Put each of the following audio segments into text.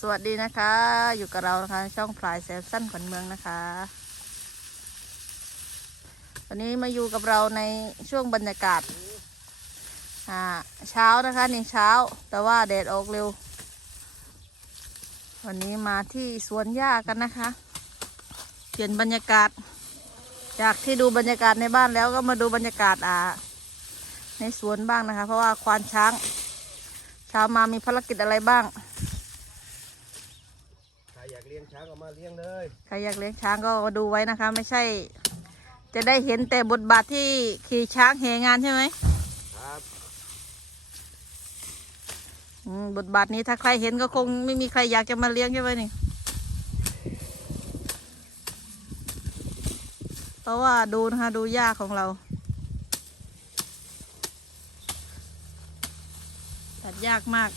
สวัสดีนะคะ อยู่กับเรานะคะ ช่องพลายแซมสั้นขวัญเมืองนะคะวันนี้มาอยู่กับเราในช่วงบรรยากาศเช้านะคะนี่เช้า แต่ว่าแดดออกเร็ว วันนี้มาที่สวนหญ้ากันนะคะ เปลี่ยนบรรยากาศ จากที่ดูบรรยากาศในบ้านแล้วก็มาดูบรรยากาศอ่าในสวนบ้างนะคะ เพราะว่าควานช้างเช้ามามีภารกิจอะไรบ้าง ลี้ยงช้างก็มาเลี้ยงเลยใครอยากเลี้ยงช้างก็ดูไว้นะคะ ไม่ใช่ จะได้เห็นแต่บทบาทที่ขี่ช้างเหงานใช่ไหมครับอืมบทบาทนี้ถ้าใครเห็นก็คงไม่มีใครอยากจะมาเลี้ยงใช่ไหมนี่เพราะว่าดูนะคะดูหญ้าของเรา ตัดยากมาก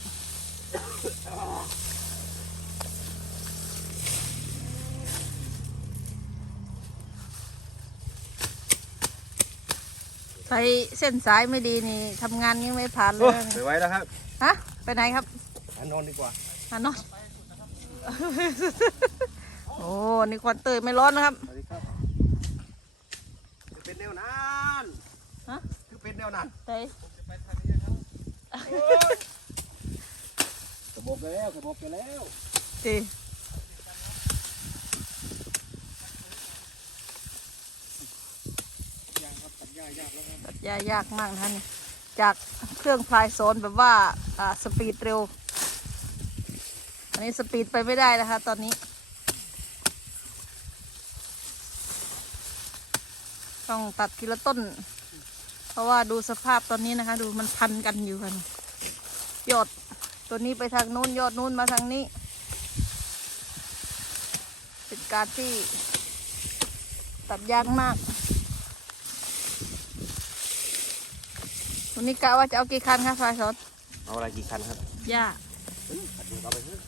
ไปเส้นสายไม่ดีนี่ทำงานยังไม่ผ่านเลโอ้ยไปไว้แล้วครับฮะไปไหนครับอะนอนดีกว่าฮานอนโอ้นี่ควันเตยไม่ร้อนนะครับ สวัสดีครับคือเป็นแนวนานฮะ คือเป็นแนวนานเตยกระบอกไปแล้วกระบอกไปแล้วตี ยางครับ ตัดหญ้ายากแล้วครับตัดยากมากนะนี่จากเครื่องพลายโซนแบบว่าอ่าสปีดเร็ว อันนี้สปีดไปไม่ได้นะคะ ตอนนี้ ต้องตัดทีละต้น เพราะว่าดูสภาพตอนนี้นะคะ ดูมันพันกันอยู่กันยอดตัวนี้ไปทางนู้นยอดนู้นมาทางนี้เป็นการที่ตัดยากมาก นนี้กะว่าจะเอากี่คันคะฝ่ายสอนเอาอะไรกี่คันครับย่าเฮ้ยคันเดียวก็เอาไปเถอะ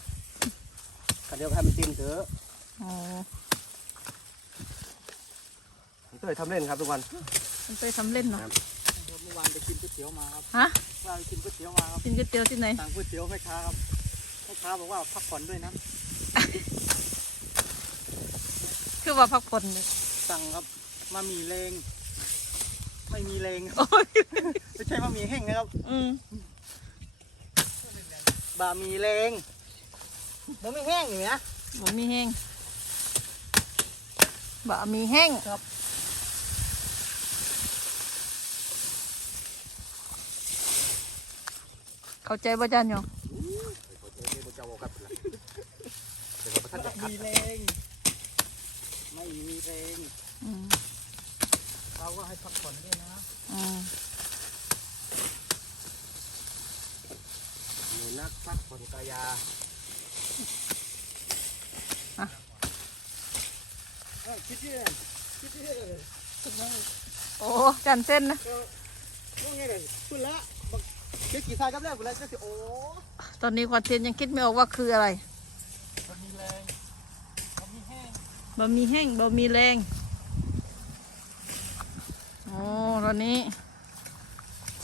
คันเดียวให้มันเต็มเถอะอ๋อผมเคยทำเล่นครับทุกวันมันไปทำเล่นเนาะครับเมื่อวานไปกินก๋วยเตี๋ยวมาครับฮะเมื่อวานไปกินก๋วยเตี๋ยวมาครับกินก๋วยเตี๋ยวที่ไหนสั่งก๋วยเตี๋ยวแม่ค้าครับแม่ค้าบอกว่าพักผ่อนด้วยนะคือว่าพักผ่อนเลยสั่งครับมามีแรง ไม่มีแรงโอ้ยไม่ใช่มามีแห้งนะครับอืมบะมีแรงมันไม่แห้งอยู่นะบะมีแห้งบะมีแห้งครับเข้าใจป่ะจันยองเขาเจอเจ้าเจ้าครับเดี๋ยวเขาประทันจะขัดมีแรงไม่มีแรงอืม เราก็ให้พักผ่อนด้วยนะอืมหนูนักพักผ่อนกายาเอ้ยคิดที่คิดที่สุดมากโอ้จันเส้นนะว่าไงเลยคุณละบักเจ๊กี่ทรายกับแล้วคุณละจะสิโอ้ตอนนี้ควันเทียนยังคิดไม่ออกว่าคืออะไรมันมีแรงมันมีแห้ง บะมีแห้งบะมีแรงโอ้ ตอนนี้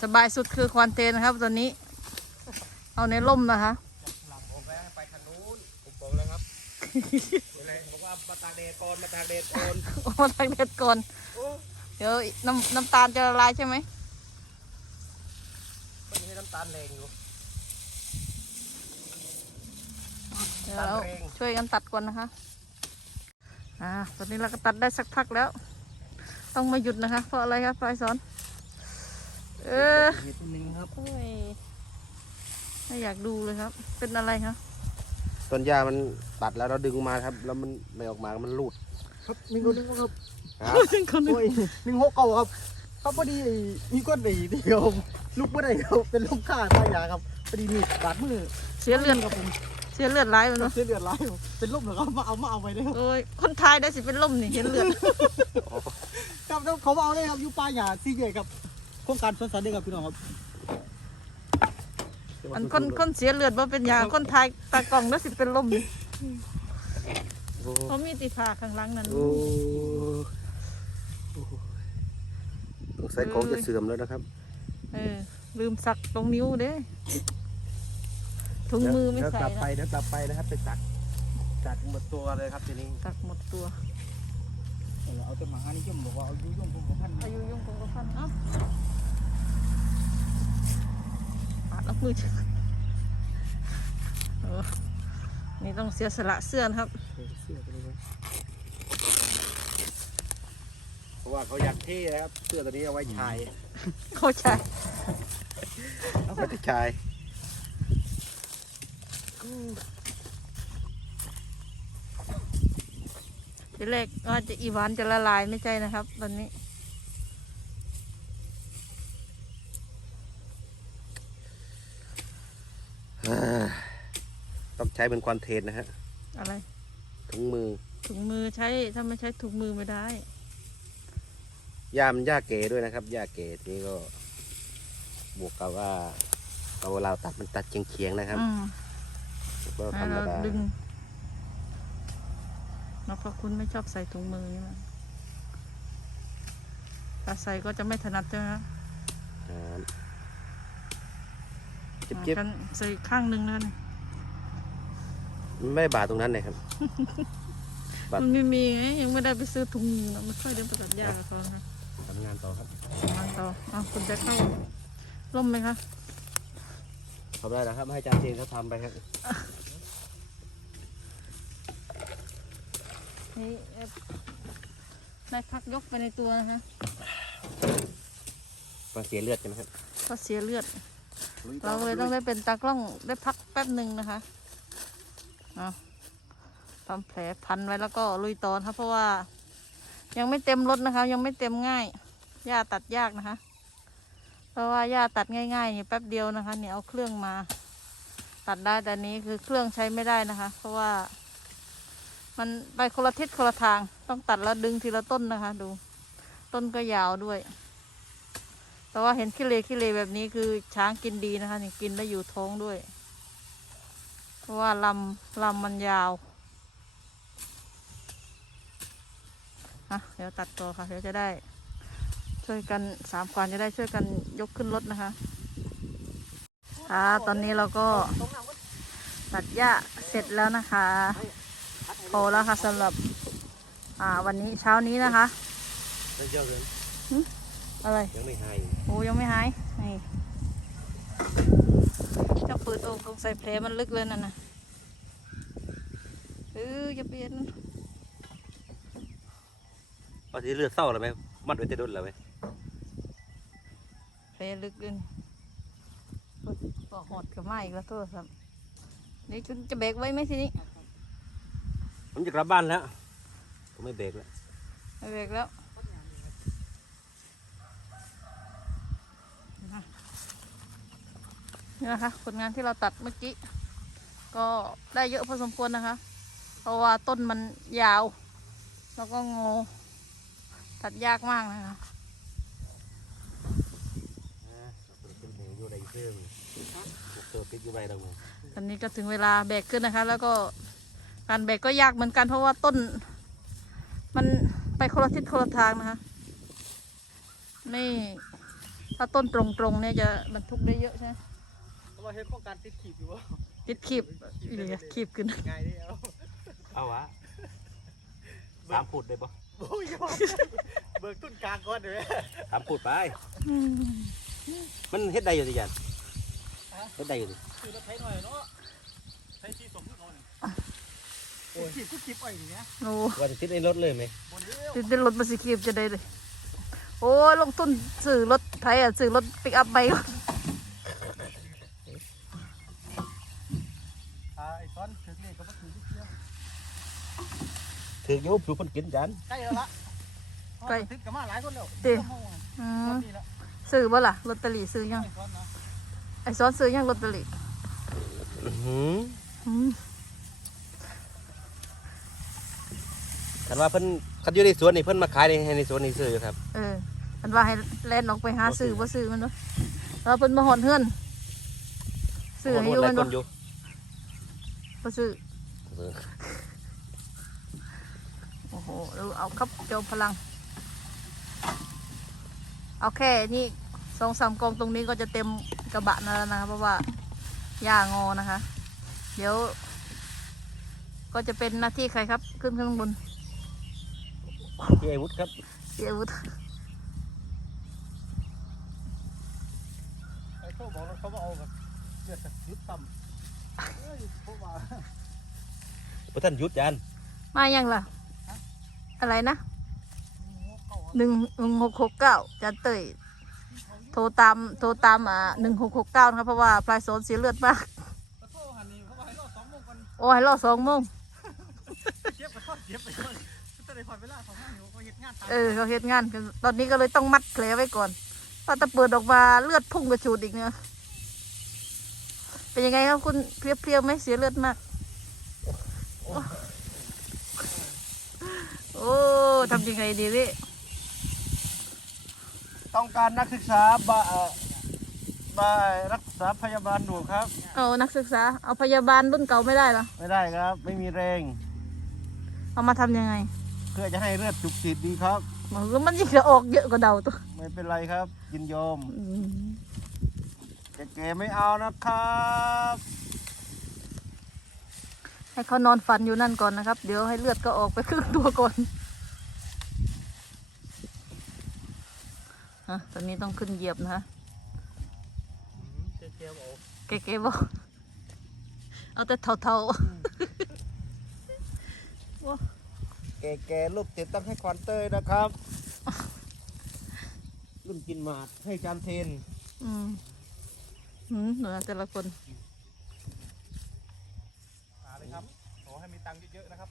สบายสุดคือควันเทนนะครับตอนนี้ เอาในร่มนะคะผมแล้วไปทางนู้นผมบอกแล้วครับอะไรบอกว่ามาตากแดดก่อนมาตากแดดก่อนโอ้ทางเด็ดก่อน โอ้เดี๋ยวน้ำน้ำตาลจะละลายใช่ไหมมันมีน้ำตาลแรงอยู่เดี๋ยวเราตัดเองช่วยกันตัดก่อนนะคะ อ่า ตอนนี้เราก็ตัดได้สักพักแล้ว ต้องมาหยุดนะคะ เพราะอะไรครับไฟสอนเออมีตัวหนึงครับโอ้ยไม่อยากดูเลยครับ เป็นอะไรคะต้นหญ้ามันตัดแล้วเราดึงมาครับ แล้วมันไม่ออกมามันรูดครับมีตัวหนึงครับครับคนหนึ่งโอ้ยหนึ่งหกเก่าครับครับพอดีมีก้อนดีเดียวลุกไม่ได้ครับเป็นลมฆ่าตายาครับพอดีมีบาดมือเสียเลือดครับผม เสียเลือดร้ายมันครับเนาะเส้นเลือดร้ายครับเป็นลมเหรอครับมาเอามาเอาไปเลยครับโอ้ยคนไทยได้สิเป็นลมนี่เห็นเลือดครับแล้วเขามาเอาเลยครับอยู่ป่าหญ้าซี่ใหญ่ครับโครงการสวนสัตว์เด็กครับพี่น้องครับอันคนคนเสียเลือดว่าเป็นยาคนไทยตากล่องแล้วสิเป็นลมนี่โอ้เขามีติดผ่าข้างหลังนั่นโอ้สงสัยของจะเสื่อมแล้วนะครับ เออ ลืมสักตรงนิ้วเด้ ถุงมือไม่เดี๋ยวใส่กลับนะไปเดี๋ยวกลับไปนะครับไปตักตักหมดตัวเลยครับทีนี้ตักหมดตัวเอาแต่หมานี่ย่อมบอกว่าเอาอยู่ย่อมคงกับพันอายุยุ่งคงกระพันเอ้าปาดเอามือจังเออนี่ต้องเสียสละเสื้อนะครับเสื้อไปเลยเพราะว่าเขาอยากเท่นะครับเสื้อตัวนี้เอาไว้ชายเข้าใจเอาไว้ชาย ทีแรกว่าจะอีหวานจะละลายไม่ใช่นะครับ ตอนนี้ ต้องใช้เป็นควันเทนนะฮะ อะไร ถุงมือ ถุงมือใช้ถ้าไม่ใช้ถุงมือไม่ได้ยามหญ้าเก๋ด้วยนะครับหญ้าเก๋นี่ก็ บวกกับว่าเอาเราตัดมันตัดเฉียงๆนะครับอืม ก็ธรให้รมเราดาดึงเราเพราะคุณไม่ชอบใส่ถุงมือนี่มั้งถ้าใส่ก็จะไม่ถนัดใช่ไหมครับครับเจ็บอ่ากันใส่ข้างหนึ่งแล้วนี่ๆไม่ได้บาดตรงนั้นเลยครับบัตรมันไม่มีไงยังไม่ได้ไปซื้อถุงมือนะไม่ค่อยได้ไปตัดหญ้ากับเขานะทำงานต่อครับทำงานต่อเอาคุณจะเข้าร่มไหมคะทำได้แล้วครับ ให้อาจารย์เจนเขาทำไปครับ นี่เอ่อได้พักยกไปในตัวนะคะมาเสียเลือดใช่ไหมครับก็เสียเลือด เราเลยต้องได้เป็นตากล้องได้พักแป๊บหนึ่งนะคะเอาทำแผลพันไว้แล้วก็ลุยต่อนะครับเพราะว่า ยังไม่เต็มรถนะคะ ยังไม่เต็มง่ายหญ้าตัดยากนะคะ เพราะว่าหญ้าตัดง่ายๆเนี่ยแป๊บเดียวนะคะ เนี่ยเอาเครื่องมา ตัดได้แต่นี้คือเครื่องใช้ไม่ได้นะคะ เพราะว่า มันไปคนละทิศคนละทาง ต้องตัดแล้วดึงทีละต้นนะคะ ดู ต้นก็ยาวด้วย แต่ว่าเห็นขี้เลขี้เลแบบนี้คือช้างกินดีนะคะนี่กินแล้วอยู่ท้องด้วย เพราะว่าลำลำมันยาวอะเดี๋ยวตัดต่อค่ะเดี๋ยวจะได้ ช่วยกันสามควานจะได้ช่วยกันยกขึ้นรถนะคะค่ะตอนนี้เราก็ตัดหญ้าเสร็จแล้วนะคะ พอแล้วค่ะสำหรับอ่าวันนี้เช้านี้นะคะไม่เยอะเกินอะไรยังไม่หายโอ้ยังไม่หายนี่จะเปิดโอ่งตรงใส่แผลมันลึกเลยนั่นนะเออจะเปลี่ยนพอที่เลือดเศร้าแล้วไหมมัดไว้จะโดนแล้วไหมแผลลึกเลยก็หอดกับไม้อีกแล้วโทษครับนี่คุณจะเบรกไว้ไหมทีนี้ ผมจะกลับบ้านแล้วผมไม่เบรกแล้วไม่เบรกแล้วนะนี่นะคะผลงานที่เราตัดเมื่อกี้ ก็ได้เยอะพอสมควรนะคะ เพราะว่าต้นมันยาว แล้วก็งอตัดยากมากนะคะเป็นเหวอยู่ในเพิ่มเติมปิดอยู่ใบตรงนี้ตอนนี้ก็ถึงเวลาแบกขึ้นนะคะ แล้วก็ การแบกก็ยากเหมือนกันเพราะว่าต้น มันไปคนละทิศคนละทางนะคะ ไม่ถ้าต้นตรงๆเนี่ยจะบรรทุกได้เยอะใช่ไหมเพราะว่าเห็นป้องกันติดขีบอยู่วะติดขีบอีหลีขีบขึ้นง่ายดิเอาเอาวะสามฟุตได้ปะโอ้ยเบิกต้นกลางก่อนเดี๋ยวสามฟุตไป มันเฮ็ดได้อยู่ดิยันเฮ็ดได้อยู่ดิคือเราใช้หน่อยเนาะใช้ที่สมที่เขาเนี่ย โอ้ยขีบก็ขีบไปอย่างเงี้ยโอ้ว่าจะติดในรถเลยไหมบนเรือติดเป็นรถมาสิขีบจะได้เลยโอ้ยลงทุนซื้อรถไทยอะซื้อรถปิกอัพไปอ่าไอ้ซ้อนถือเลขก็มาถือที่เที่ยวถือโยบถูกคนกินจันใกล้แล้วละใกล้ถึงกับมาหลายคนแล้วอืตอมนนี้แล้วซื้อบ่ล่ะลอตเตอรี่ซื้อยังไอ้ซ้อนนะไอ้ซ้อนซื้อยังลอตเตอรี่ อื้อหือ อืม คันว่าเพิ่นคันอยู่ในสวนนี่เพิ่นมาขายในในสวนนี่ซื้ออยู่ครับเออมันว่าให้แล่นออกไปหาซื้อบ่ซื้อมันวะแล้วเพิ่นมาหอนเฮือนซื้อให้อยู่หลามันคบ่นอยู่บ่ซื้อเออโอ้โหดูเอาครับโจมพลังเอาแค่นี้สองสามกองตรงนี้ก็จะเต็มกระบะนั่นแล้วนะคะเพราะว่าหญ้างอนะคะ เดี๋ยว ก็จะเป็นหน้าที่ใครครับ ขึ้นข้างบน พี่อาวุธครับเสียอาวุธไอ้เขาบอกแล้วเขามาเอาแบบเลือดจากยุดต่ำเอ้ยพวกว่าพระท่านยุทธยันมายังล่ะ อะไรนะหนึ่งหนึ่งหกหกเก้าจันเตยโทรตามโทรตามอ่าหนึ่งหกหกเก้านะครับ เพราะว่าปลายโซนเสียเลือดมากกระโทษหันนี่เขาบอกให้รอสองโมง ก่อนโอ้ยรอสองโมงเจ็บกระโทษเจ็บไปก่อนจะได้ผ่อนเวลาของห้างอยู่เขาเฮ็ดงานตามเออเขาเฮ็ดงานกันตอนนี้ก็เลยต้องมัดแผลไว้ก่อนถ้าจะเปิดออกมาเลือดพุ่งกระฉูดอีกเนี่ยเป็นยังไงครับคุณเพลียๆไหมเสียเลือดมาก โอ้ทำยังไงดีพี่ต้องการนักศึกษาบาเอ่อมารักษาพยาบาลหนูครับ เอานักศึกษา เอาพยาบาลรุ่นเก่าไม่ได้เหรอไม่ได้ครับ ไม่มีแรง เอามาทำยังไง เพื่อจะให้เลือดจุกจิตดีครับมันก็มันยิ่งจะออกเยอะกว่าเดาตัวไม่เป็นไรครับ ยินยอมอืมแก่ๆไม่เอานะครับ ให้เขานอนฝันอยู่นั่นก่อนนะครับ เดี๋ยวให้เลือดก็ออกไปครึ่งตัวก่อนฮะตอนนี้ต้องขึ้นเหยียบนะฮะเจ็บเจ็บเอาเก๋ๆบอกเอาแต่เท่า แก่ๆลูกติดตั้งให้ควันเตยนะครับ รุ่นกินหมาดให้จานเทนๆอืมอืมเหนือแต่ละคนหาเลยครับ ขอให้มีตังค์เยอะๆนะครับ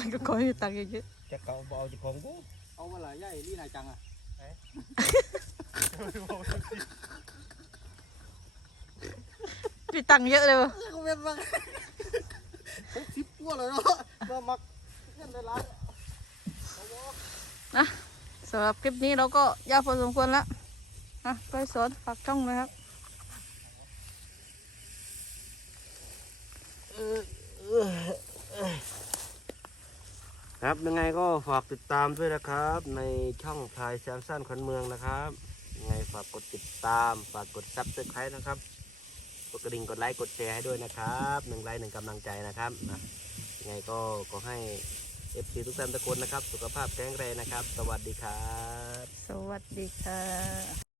มันก็ขอให้มีตังค์เยอะจะเก่าบเอาจะของกูเอามาหลายใหญ่ลี่นายจังอะๆมีตังค์เยอะเลยวะเขาเป็นมาหกสิบตัวเลยเนาะมามักเงิ นะสำหรับคลิปนี้เราก็ยาวพอสมควรแล้วอะไปสอนฝากช่องนะครับครับยังไงก็ฝากติดตามด้วยนะครับ ในช่องพลายแซมสันคนเมืองนะครับยังไงฝากกดติดตาม ฝากกดซับสไครต์นะครับกดกระดิ่งกดไลค์กดแชร์ให้ด้วยนะครับหนึ่งไลค์หนึ่งกำลังใจนะครับยังไงก็ขอให้ เอฟซีทุกท่านทุกคนนะครับ สุขภาพแข็งแรงนะครับ สวัสดีครับ สวัสดีค่ะ